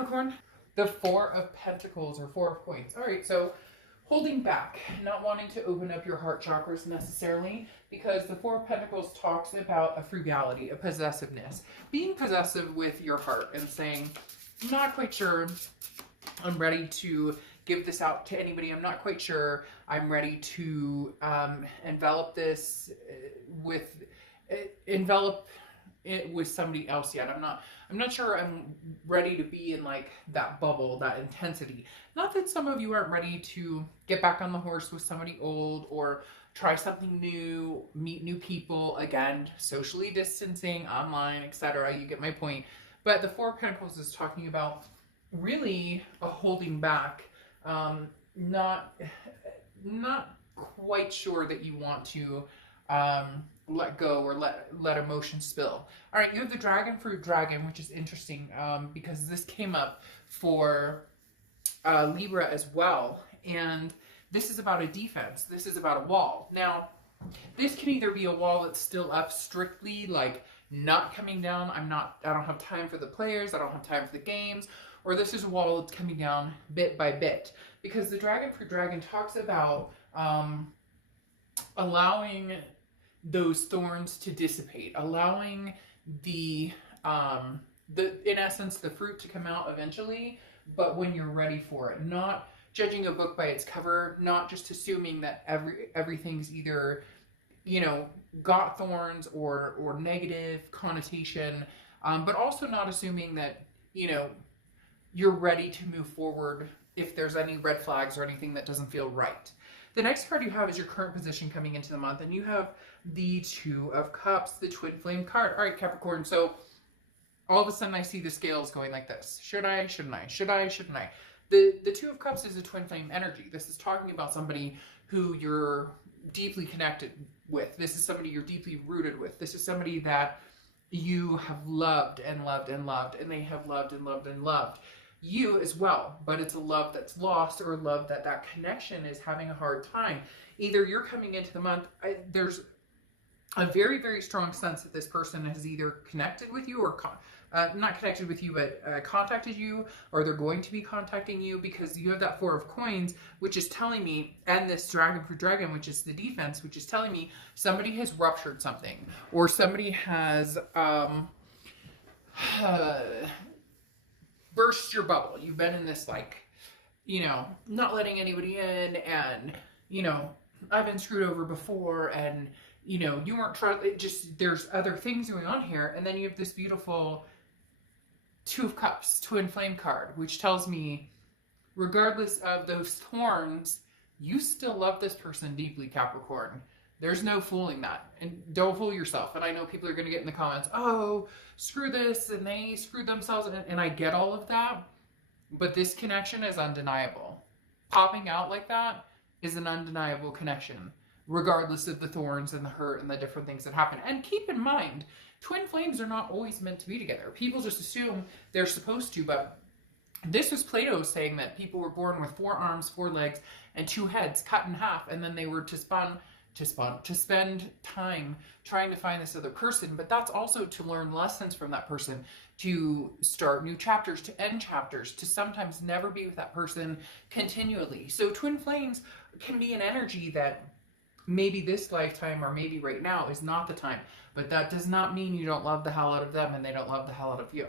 Capricorn, the Four of Pentacles or Four of Coins. All right, so holding back, not wanting to open up your heart chakras necessarily, because the Four of Pentacles talks about a frugality, a possessiveness, being possessive with your heart and saying, I'm not quite sure I'm ready to give this out to anybody. I'm not quite sure I'm ready to envelop this envelop it with somebody else yet. I'm not sure I'm ready to be in like that bubble, that intensity. Not that some of you aren't ready to get back on the horse with somebody old or try something new, meet new people, again, socially distancing, online, etc. You get my point. But the Four of Pentacles is talking about really a holding back, not quite sure that you want to let go or let emotion spill. All right, you have the dragon fruit dragon, which is interesting because this came up for Libra as well, and this is about a defense. This is about a wall. Now, this can either be a wall that's still up, strictly like not coming down. I don't have time for the players. I don't have time for the games. Or this is a wall that's coming down bit by bit, because the dragon fruit dragon talks about allowing those thorns to dissipate, allowing the in essence the fruit to come out eventually, but when you're ready for it, not judging a book by its cover, not just assuming that everything's either, you know, got thorns or negative connotation, but also not assuming that, you know, you're ready to move forward if there's any red flags or anything that doesn't feel right. The next card you have is your current position coming into the month, and you have the Two of Cups, the twin flame card. All right, Capricorn, so all of a sudden I see the scales going like this. Should I? Shouldn't I? Should I? Shouldn't I? The Two of Cups is a twin flame energy. This is talking about somebody who you're deeply connected with. This is somebody you're deeply rooted with. This is somebody that you have loved and loved and loved, and they have loved and loved and loved you as well, but it's a love that's lost, or a love that connection is having a hard time. Either you're coming into the month, there's a very, very strong sense that this person has either connected with you or not connected with you, but contacted you, or they're going to be contacting you, because you have that Four of Coins, which is telling me, and this dragon for dragon, which is the defense, which is telling me somebody has ruptured something, or somebody has burst your bubble. You've been in this, like, you know, not letting anybody in, and, you know, I've been screwed over before, and, you know, you weren't trying, just, there's other things going on here. And then you have this beautiful Two of Cups, twin flame card, which tells me, regardless of those thorns, you still love this person deeply, Capricorn. There's no fooling that. And don't fool yourself. And I know people are going to get in the comments, oh, screw this, and they screwed themselves. And I get all of that. But this connection is undeniable. Popping out like that is an undeniable connection, regardless of the thorns and the hurt and the different things that happen. And keep in mind, twin flames are not always meant to be together. People just assume they're supposed to, but this was Plato saying that people were born with 4 arms, 4 legs, and 2 heads cut in half, and then they were to spend time trying to find this other person. But that's also to learn lessons from that person, to start new chapters, to end chapters, to sometimes never be with that person continually. So twin flames can be an energy that maybe this lifetime, or maybe right now, is not the time. But that does not mean you don't love the hell out of them and they don't love the hell out of you.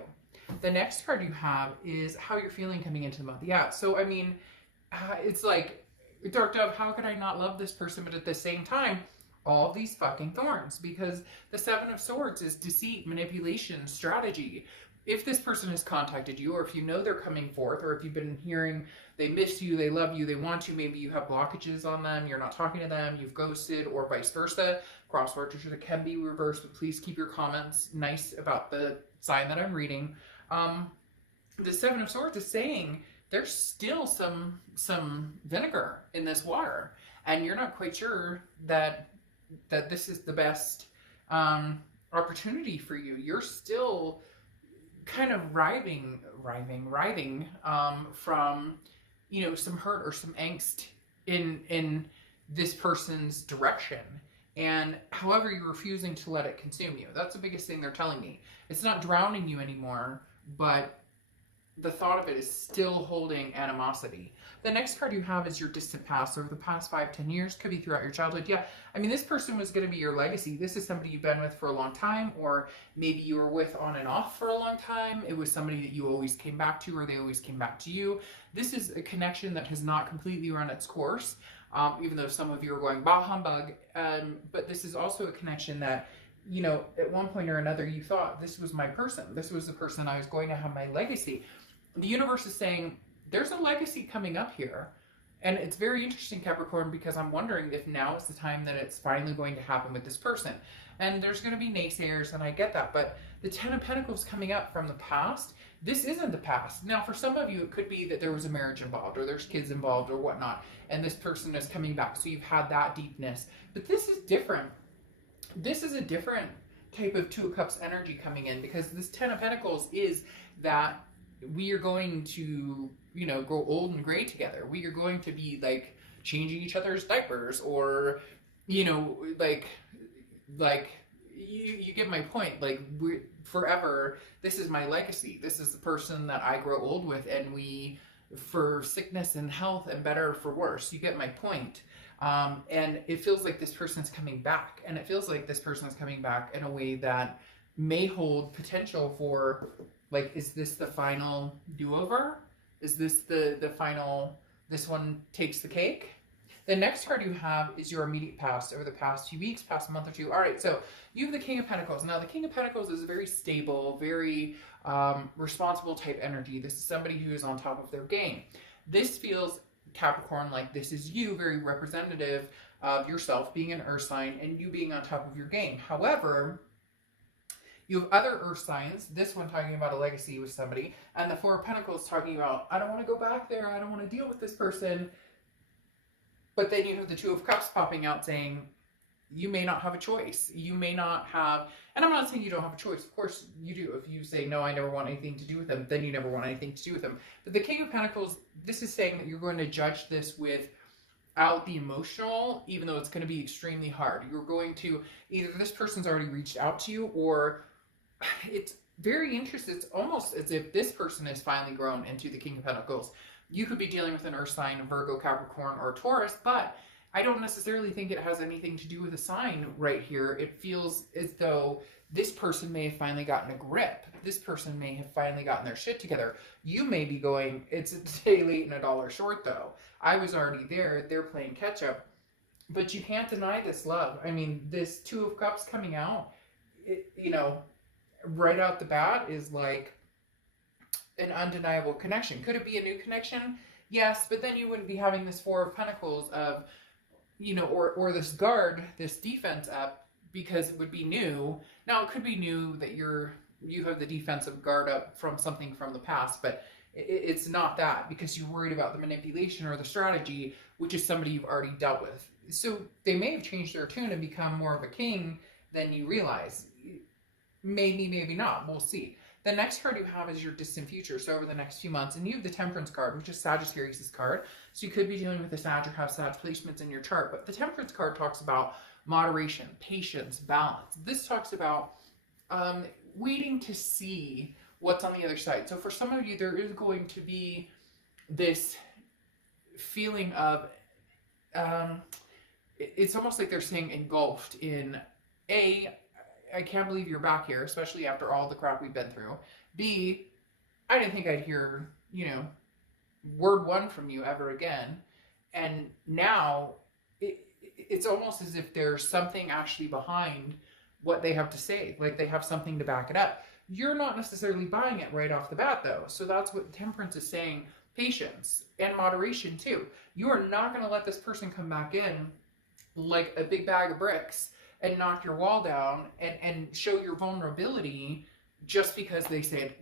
The next card you have is how you're feeling coming into the month. Yeah, so I mean, it's like, Dark Dove, how could I not love this person? But at the same time, all these fucking thorns, because the Seven of Swords is deceit, manipulation, strategy. If this person has contacted you, or if you know they're coming forth, or if you've been hearing they miss you, they love you, they want you, maybe you have blockages on them, you're not talking to them, you've ghosted, or vice versa. Cross watchers can be reversed, but please keep your comments nice about the sign that I'm reading. The Seven of Swords is saying there's still some vinegar in this water, and you're not quite sure that this is the best opportunity for you. You're still kind of writhing from, you know, some hurt or some angst in this person's direction. And however, you're refusing to let it consume you. That's the biggest thing they're telling me. It's not drowning you anymore, but the thought of it is still holding animosity. The next card you have is your distant past. So over the past 5-10 years, could be throughout your childhood. Yeah, I mean, this person was going to be your legacy. This is somebody you've been with for a long time, or maybe you were with on and off for a long time. It was somebody that you always came back to, or they always came back to you. This is a connection that has not completely run its course, even though some of you are going, bah humbug. But this is also a connection that, you know, at one point or another, you thought this was my person. This was the person I was going to have my legacy. The universe is saying, there's a legacy coming up here. And it's very interesting, Capricorn, because I'm wondering if now is the time that it's finally going to happen with this person. And there's going to be naysayers, and I get that. But the Ten of Pentacles coming up from the past, this isn't the past. Now, for some of you, it could be that there was a marriage involved, or there's kids involved, or whatnot, and this person is coming back. So you've had that deepness. But this is different. This is a different type of Two of Cups energy coming in, because this Ten of Pentacles is that we are going to, you know, grow old and gray together. We are going to be like changing each other's diapers, or, you know, like you get my point. Like, we forever, this is my legacy. This is the person that I grow old with, and we, for sickness and health, and better for worse. You get my point. And it feels like this person's coming back, and it feels like this person is coming back in a way that may hold potential for, like, is this the final do-over? Is this the final, this one takes the cake? The next card you have is your immediate past, over the past few weeks, past month or two. All right, so you have the King of Pentacles. Now, the King of Pentacles is a very stable, very responsible type energy. This is somebody who is on top of their game. This feels, Capricorn, like this is you, very representative of yourself being an earth sign and you being on top of your game. However, you have other earth signs, this one talking about a legacy with somebody, and the Four of Pentacles talking about, I don't want to go back there, I don't want to deal with this person. But then you have the Two of Cups popping out saying, you may not have a choice. You may not have, and I'm not saying you don't have a choice. Of course you do. If you say, no, I never want anything to do with them, then you never want anything to do with them. But the King of Pentacles, this is saying that you're going to judge this without the emotional, even though it's going to be extremely hard. You're going to, either this person's already reached out to you, or it's very interesting. It's almost as if this person has finally grown into the King of Pentacles. You could be dealing with an earth sign, Virgo, Capricorn, or Taurus, but I don't necessarily think it has anything to do with a sign right here. It feels as though this person may have finally gotten a grip. This person may have finally gotten their shit together. You may be going, it's a day late and a dollar short though. I was already there. They're playing catch up. But you can't deny this love. I mean, this Two of Cups coming out, you know, right out the bat is like an undeniable connection. Could it be a new connection? Yes, but then you wouldn't be having this Four of Pentacles of, you know, or this guard, this defense up, because it would be new. Now, it could be new that you have the defensive guard up from something from the past, but it's not that, because you're worried about the manipulation or the strategy, which is somebody you've already dealt with. So they may have changed their tune and become more of a king than you realize. Maybe, maybe not. We'll see. The next card you have is your distant future, so over the next few months. And you have the Temperance card, which is Sagittarius' card. So you could be dealing with a Sag or have Sag placements in your chart. But the Temperance card talks about moderation, patience, balance. This talks about waiting to see what's on the other side. So for some of you, there is going to be this feeling of, it's almost like they're saying engulfed in I can't believe you're back here, especially after all the crap we've been through. B, I didn't think I'd hear, you know, word one from you ever again. And now it's almost as if there's something actually behind what they have to say. Like they have something to back it up. You're not necessarily buying it right off the bat though. So that's what Temperance is saying. Patience and moderation too. You are not going to let this person come back in like a big bag of bricks and knock your wall down and show your vulnerability just because they said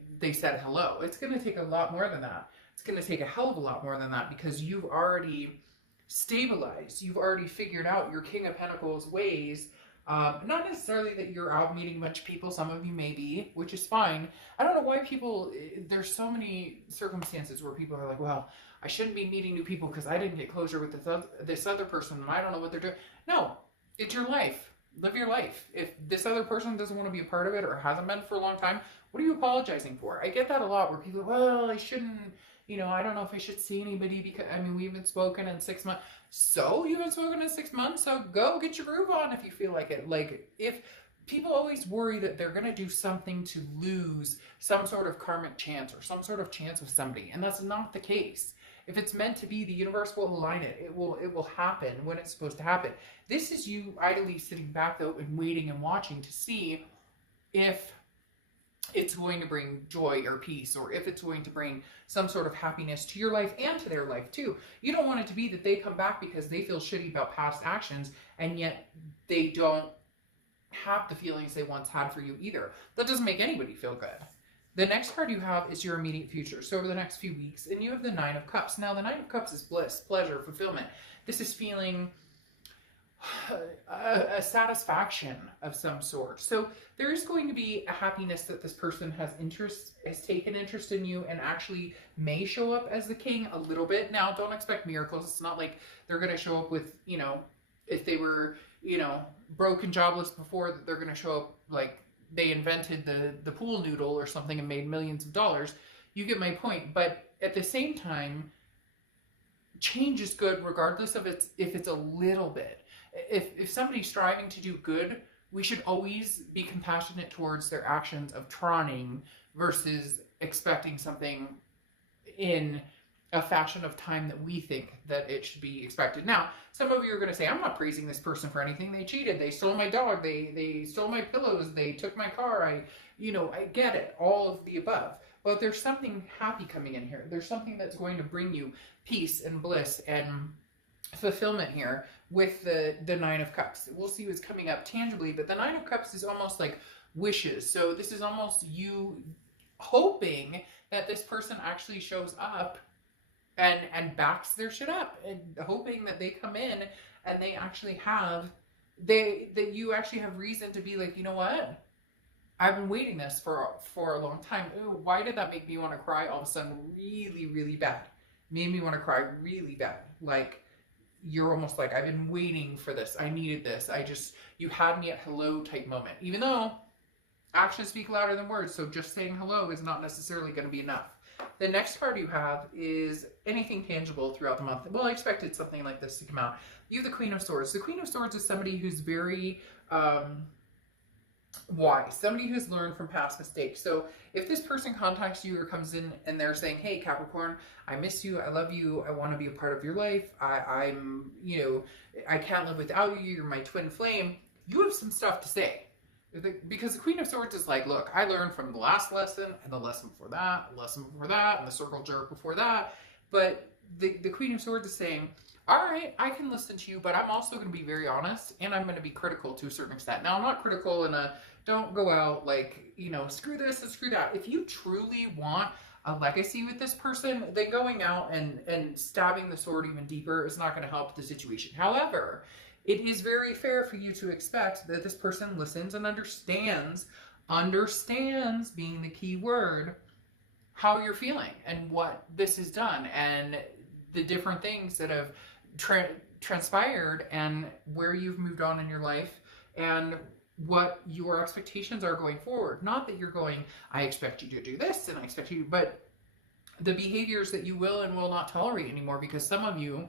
hello. It's going to take a lot more than that. It's going to take a hell of a lot more than that, because you've already stabilized. You've already figured out your King of Pentacles ways. Not necessarily that you're out meeting a bunch of people. Some of you may be, which is fine. I don't know why people, there's so many circumstances where people are like, well, I shouldn't be meeting new people because I didn't get closure with this other person and I don't know what they're doing. No, it's your life. live your life. If this other person doesn't want to be a part of it or hasn't been for a long time, what are you apologizing for? I get that a lot where people, well, I shouldn't, I don't know if I should see anybody because, I mean, we haven't spoken in 6 months. So you haven't spoken in 6 months, so go get your groove on if you feel like it. Like, if people always worry that they're going to do something to lose some sort of karmic chance or some sort of chance with somebody, and that's not the case. If it's meant to be, the universe will align it. It will happen when it's supposed to happen. This is you idly sitting back, though, and waiting and watching to see if it's going to bring joy or peace, or if it's going to bring some sort of happiness to your life and to their life too. You don't want it to be that they come back because they feel shitty about past actions, and yet they don't have the feelings they once had for you either. That doesn't make anybody feel good. The next card you have is your immediate future. So over the next few weeks, and you have the Nine of Cups. Now the Nine of Cups is bliss, pleasure, fulfillment. This is feeling a satisfaction of some sort. So there is going to be a happiness that this person has taken interest in you, and actually may show up as the king a little bit. Now, don't expect miracles. It's not like they're going to show up with, if they were, broke and jobless before, that they're going to show up like they invented the pool noodle or something and made millions of dollars. You get my point. But at the same time, change is good regardless of if it's a little bit. If somebody's striving to do good, we should always be compassionate towards their actions of trying versus expecting something in a fashion of time that we think that it should be expected. Now, some of you are going to say, I'm not praising this person for anything. They cheated. They stole my dog. They stole my pillows. They took my car. I get it. All of the above. But there's something happy coming in here. There's something that's going to bring you peace and bliss and fulfillment here with the Nine of Cups. We'll see what's coming up tangibly, but the Nine of Cups is almost like wishes. So this is almost you hoping that this person actually shows up and backs their shit up, and hoping that they come in and they actually have that you actually have reason to be like, you know what? I've been waiting this for a long time. Ooh, why did that make me want to cry all of a sudden really, really bad? Made me want to cry really bad. Like, you're almost like, I've been waiting for this. I needed this. You had me at hello type moment. Even though actions speak louder than words, so just saying hello is not necessarily going to be enough. The next card you have is anything tangible throughout the month. Well, I expected something like this to come out. You have the Queen of Swords. The Queen of Swords is somebody who's very wise, somebody who's learned from past mistakes. So if this person contacts you or comes in and they're saying, hey, Capricorn, I miss you, I love you, I want to be a part of your life, I'm I can't live without you, you're my twin flame, you have some stuff to say. Because the Queen of Swords is like, look, I learned from the last lesson, and the lesson before that, the lesson before that, and the circle jerk before that. But the Queen of Swords is saying, all right, I can listen to you, but I'm also going to be very honest, and I'm going to be critical to a certain extent. Now, I'm not critical in don't go out like, screw this and screw that. If you truly want a legacy with this person, then going out and stabbing the sword even deeper is not going to help the situation. However, it is very fair for you to expect that this person listens and understands being the key word, how you're feeling and what this has done and the different things that have transpired and where you've moved on in your life and what your expectations are going forward. Not that you're going, I expect you to do this and I expect you, but the behaviors that you will and will not tolerate anymore, because some of you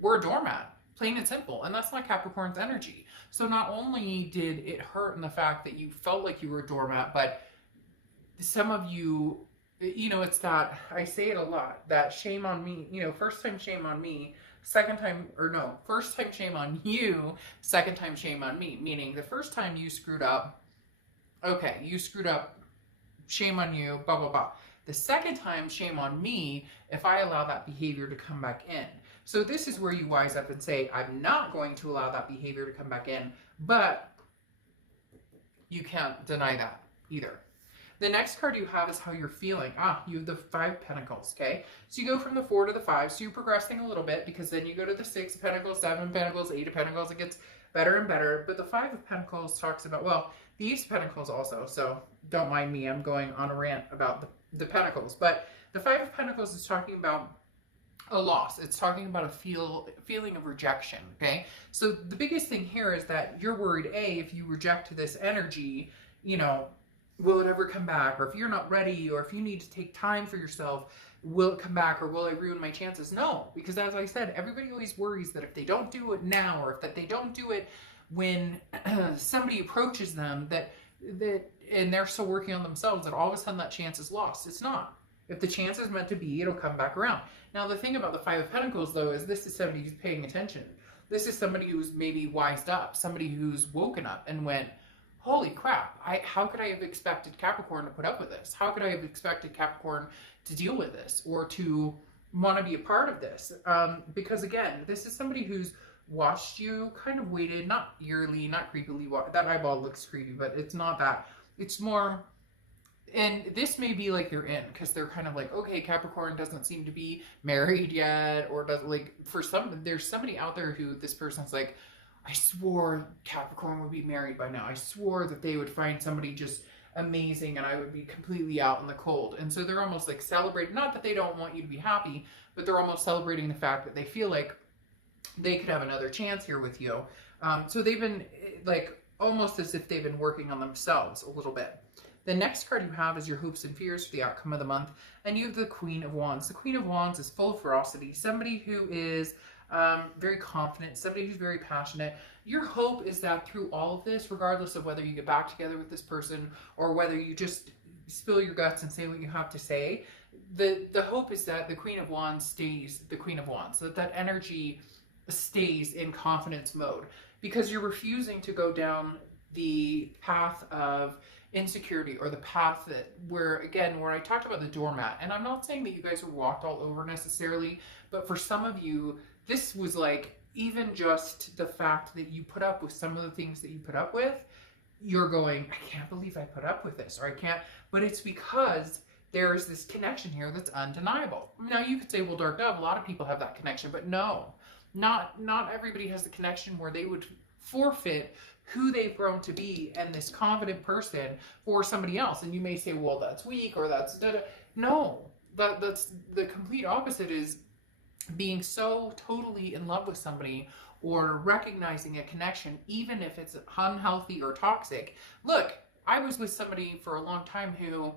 were a doormat. Plain and simple. And that's not Capricorn's energy. So not only did it hurt in the fact that you felt like you were a doormat, but some of you, it's that, I say it a lot, that shame on me, first time shame on me, first time shame on you, second time shame on me. Meaning the first time you screwed up, okay, you screwed up, shame on you, blah, blah, blah. The second time, shame on me if I allow that behavior to come back in. So this is where you wise up and say, I'm not going to allow that behavior to come back in, but you can't deny that either. The next card you have is how you're feeling. You have the 5 Pentacles, okay? So you go from the 4 to the 5, so you're progressing a little bit, because then you go to the 6 of Pentacles, 7 of Pentacles, 8 of Pentacles, it gets better and better. But the 5 of Pentacles talks about, well, the Ace of Pentacles also, so don't mind me, I'm going on a rant about the Pentacles. But the 5 of Pentacles is talking about a loss. It's talking about a feeling of rejection, okay? So the biggest thing here is that you're worried, A, if you reject this energy, you know, will it ever come back? Or if you're not ready, or if you need to take time for yourself, will it come back, or will I ruin my chances? No, because as I said, everybody always worries that if they don't do it now, or if that they don't do it when somebody approaches them, that and they're still working on themselves, that all of a sudden that chance is lost. It's not. If the chance is meant to be, it'll come back around. Now, the thing about the Five of Pentacles, though, is this is somebody who's paying attention. This is somebody who's maybe wised up, somebody who's woken up and went, holy crap, how could I have expected Capricorn to put up with this? How could I have expected Capricorn to deal with this or to want to be a part of this? Because, again, this is somebody who's watched you, kind of waited, not eerily, not creepily. That eyeball looks creepy, but it's not that. It's more... And this may be like you're in, because they're kind of like, okay, Capricorn doesn't seem to be married yet, or doesn't, like, for some, there's somebody out there who this person's like, I swore Capricorn would be married by now. I swore that they would find somebody just amazing and I would be completely out in the cold. And so they're almost like celebrating, not that they don't want you to be happy, but they're almost celebrating the fact that they feel like they could have another chance here with you. So they've been like, almost as if they've been working on themselves a little bit. The next card you have is your hopes and fears for the outcome of the month. And you have the Queen of Wands. The Queen of Wands is full of ferocity. Somebody who is very confident. Somebody who's very passionate. Your hope is that through all of this, regardless of whether you get back together with this person or whether you just spill your guts and say what you have to say, the hope is that the Queen of Wands stays the Queen of Wands. That energy stays in confidence mode. Because you're refusing to go down the path of insecurity, or the path that where I talked about the doormat, and I'm not saying that you guys were walked all over necessarily, but for some of you, this was like, even just the fact that you put up with some of the things that you put up with, you're going, I can't believe I put up with this, or I can't, but it's because there is this connection here that's undeniable. Now you could say, well, Dark Dove, a lot of people have that connection, but no, not everybody has the connection where they would forfeit who they've grown to be and this confident person for somebody else. And you may say, well, that's weak, or that's da-da. No, that's the complete opposite, is being so totally in love with somebody or recognizing a connection, even if it's unhealthy or toxic. Look, I was with somebody for a long time who,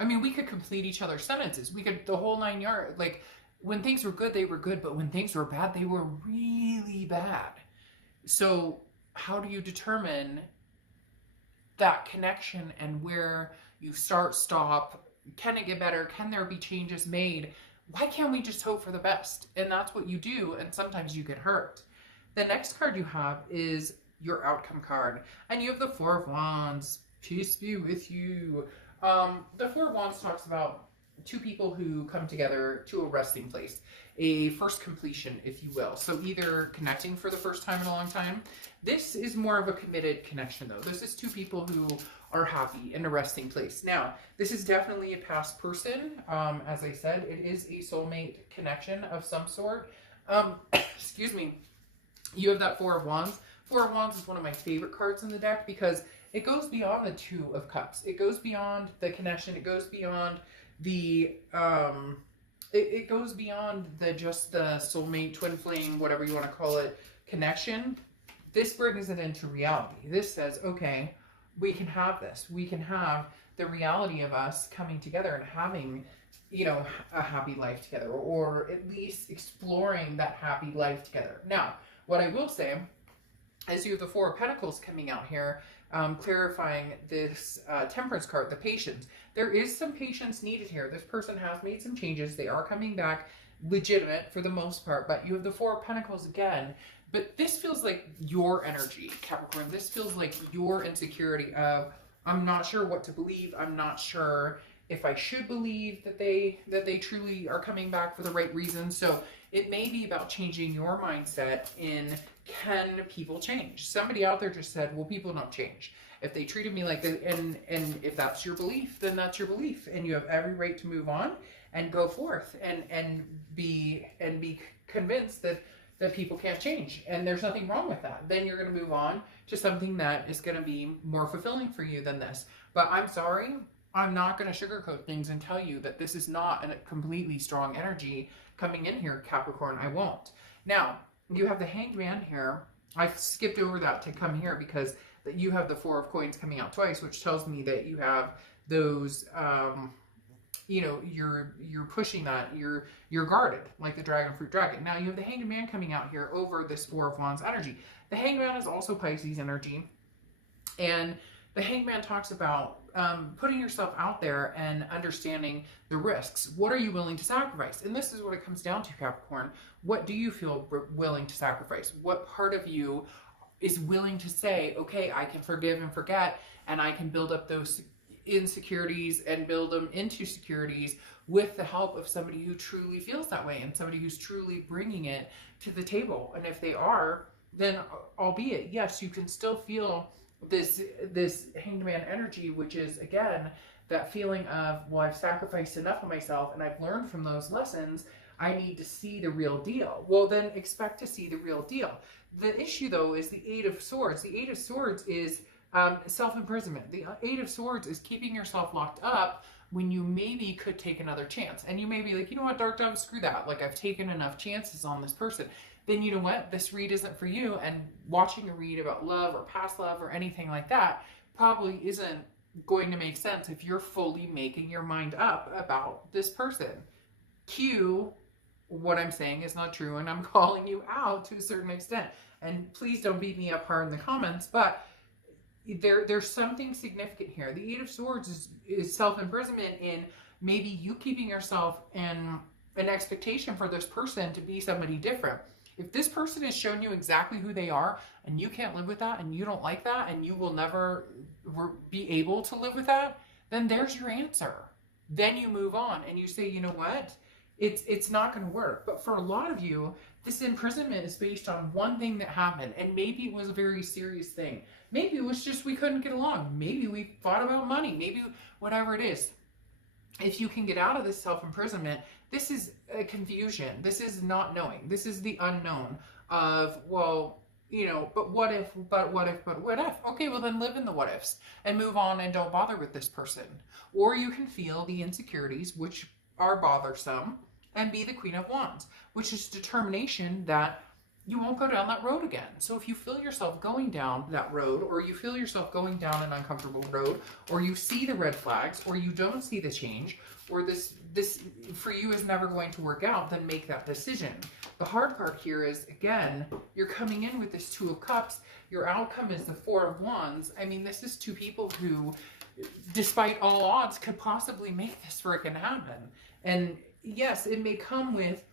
I mean, we could complete each other's sentences. We could, the whole 9 yards. Like, when things were good, they were good, but when things were bad, they were really bad. So how do you determine that connection and where you start, stop? Can it get better? Can there be changes made? Why can't we just hope for the best? And that's what you do, and sometimes you get hurt. The next card you have is your outcome card, and you have the Four of Wands. Peace be with you. The Four of Wands talks about two people who come together to a resting place, a first completion, if you will. So either connecting for the first time in a long time. This is more of a committed connection, though. This is two people who are happy in a resting place. Now, this is definitely a past person. As I said, it is a soulmate connection of some sort. Excuse me. You have that Four of Wands. Four of Wands is one of my favorite cards in the deck because it goes beyond the Two of Cups. It goes beyond the connection. It goes beyond the it goes beyond just the soulmate, twin flame, whatever you want to call it, connection. This brings it into reality. This says, okay, we can have this. We can have the reality of us coming together and having, you know, a happy life together, or at least exploring that happy life together. Now, what I will say is you have the Four of Pentacles coming out here, clarifying this Temperance card, the patience. There is some patience needed here. This person has made some changes. They are coming back legitimate for the most part, but you have the Four of Pentacles again. But this feels like your energy, Capricorn. This feels like your insecurity of, I'm not sure what to believe. I'm not sure if I should believe that they truly are coming back for the right reasons. So it may be about changing your mindset in, can people change? Somebody out there just said, well, people don't change. If they treated me like this, and if that's your belief, then that's your belief. And you have every right to move on and go forth and be convinced that people can't change. And there's nothing wrong with that. Then you're going to move on to something that is going to be more fulfilling for you than this. But I'm sorry, I'm not going to sugarcoat things and tell you that this is not a completely strong energy coming in here, Capricorn. I won't. Now, you have the Hanged Man here. I skipped over that to come here because you have the Four of Coins coming out twice, which tells me that you have those, you know, you're pushing that, you're guarded, like the dragon fruit dragon. Now you have the Hanged Man coming out here over this Four of Wands energy. The Hanged Man is also Pisces energy, and the Hanged Man talks about putting yourself out there and understanding the risks. What are you willing to sacrifice? And this is what it comes down to, Capricorn. What do you feel willing to sacrifice? What part of you is willing to say, okay, I can forgive and forget, and I can build up those insecurities and build them into securities with the help of somebody who truly feels that way and somebody who's truly bringing it to the table. And if they are, then albeit, yes, you can still feel this Hanged Man energy, which is, again, that feeling of, well, I've sacrificed enough of myself and I've learned from those lessons. I need to see the real deal. Well, then expect to see the real deal. The issue, though, is the Eight of Swords. The Eight of Swords is self-imprisonment. The Eight of Swords is keeping yourself locked up when you maybe could take another chance. And you may be like, you know what, Dark Dove, screw that. Like, I've taken enough chances on this person. Then you know what? This read isn't for you. And watching a read about love or past love or anything like that probably isn't going to make sense if you're fully making your mind up about this person. Q, what I'm saying is not true, and I'm calling you out to a certain extent. And please don't beat me up hard in the comments, but there's something significant here. The Eight of Swords is self-imprisonment in maybe you keeping yourself in an expectation for this person to be somebody different. If this person has shown you exactly who they are and you can't live with that and you don't like that and you will never be able to live with that, then there's your answer. Then you move on and you say, you know what? It's not going to work. But for a lot of you, this imprisonment is based on one thing that happened, and maybe it was a very serious thing. Maybe it was just we couldn't get along. Maybe we fought about money. Maybe whatever it is. If you can get out of this self-imprisonment, this is a confusion. This is not knowing. This is the unknown of, well, you know, but what if, but what if, but what if? Okay, well then live in the what ifs and move on and don't bother with this person. Or you can feel the insecurities, which are bothersome, and be the Queen of Wands, which is determination that you won't go down that road again. So if you feel yourself going down that road, or you feel yourself going down an uncomfortable road, or you see the red flags, or you don't see the change, or this for you is never going to work out, then make that decision. The hard part here is, again, you're coming in with this Two of Cups. Your outcome is the Four of Wands. I mean, this is two people who, despite all odds, could possibly make this freaking happen. And yes, it may come with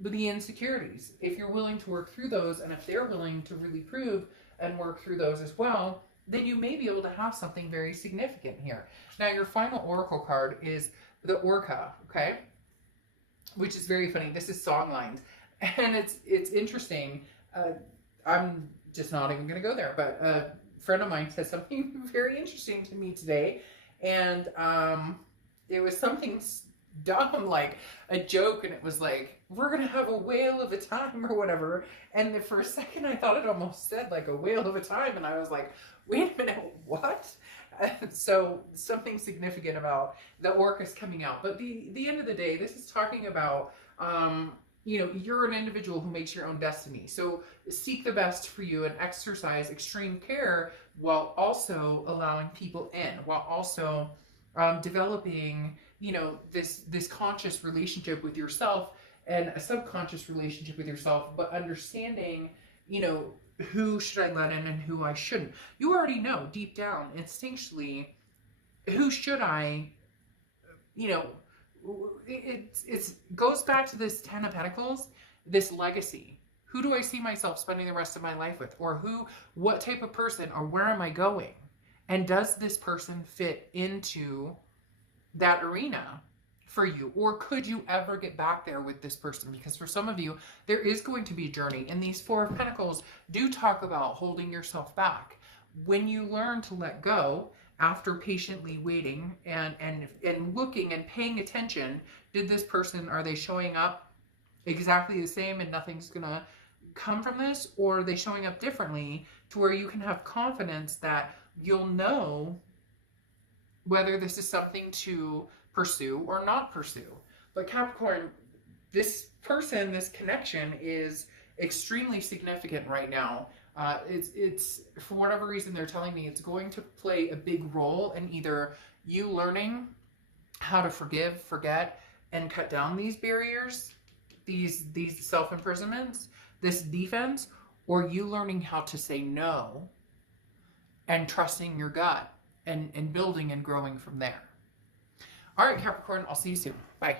the insecurities. If you're willing to work through those, and if they're willing to really prove and work through those as well, then you may be able to have something very significant here. Now, your final oracle card is the Orca, okay? Which is very funny. This is songlines. And it's interesting. I'm just not even going to go there. But a friend of mine said something very interesting to me today. And it was something dumb, like a joke, and it was like, we're gonna have a whale of a time or whatever. And for a second I thought it almost said like a whale of a time, and I was like, wait a minute, what? So something significant about the orcas coming out. But the end of the day, this is talking about you know, you're an individual who makes your own destiny. So seek the best for you and exercise extreme care while also allowing people in, while also developing, you know, this conscious relationship with yourself and a subconscious relationship with yourself, but understanding, you know, who should I let in and who I shouldn't. You already know deep down, instinctually, who should I, you know, it goes back to this Ten of Pentacles, this legacy. Who do I see myself spending the rest of my life with? Or what type of person, or where am I going? And does this person fit into that arena for you? Or could you ever get back there with this person? Because for some of you, there is going to be a journey. And these Four of Pentacles do talk about holding yourself back. When you learn to let go, after patiently waiting and looking and paying attention, did this person, are they showing up exactly the same and nothing's gonna come from this? Or are they showing up differently to where you can have confidence that you'll know whether this is something to pursue or not pursue. But Capricorn, this person, this connection is extremely significant right now. It's for whatever reason they're telling me it's going to play a big role in either you learning how to forgive, forget, and cut down these barriers, these self-imprisonments, this defense, or you learning how to say no and trusting your gut and building and growing from there. All right, Capricorn, I'll see you soon. Bye.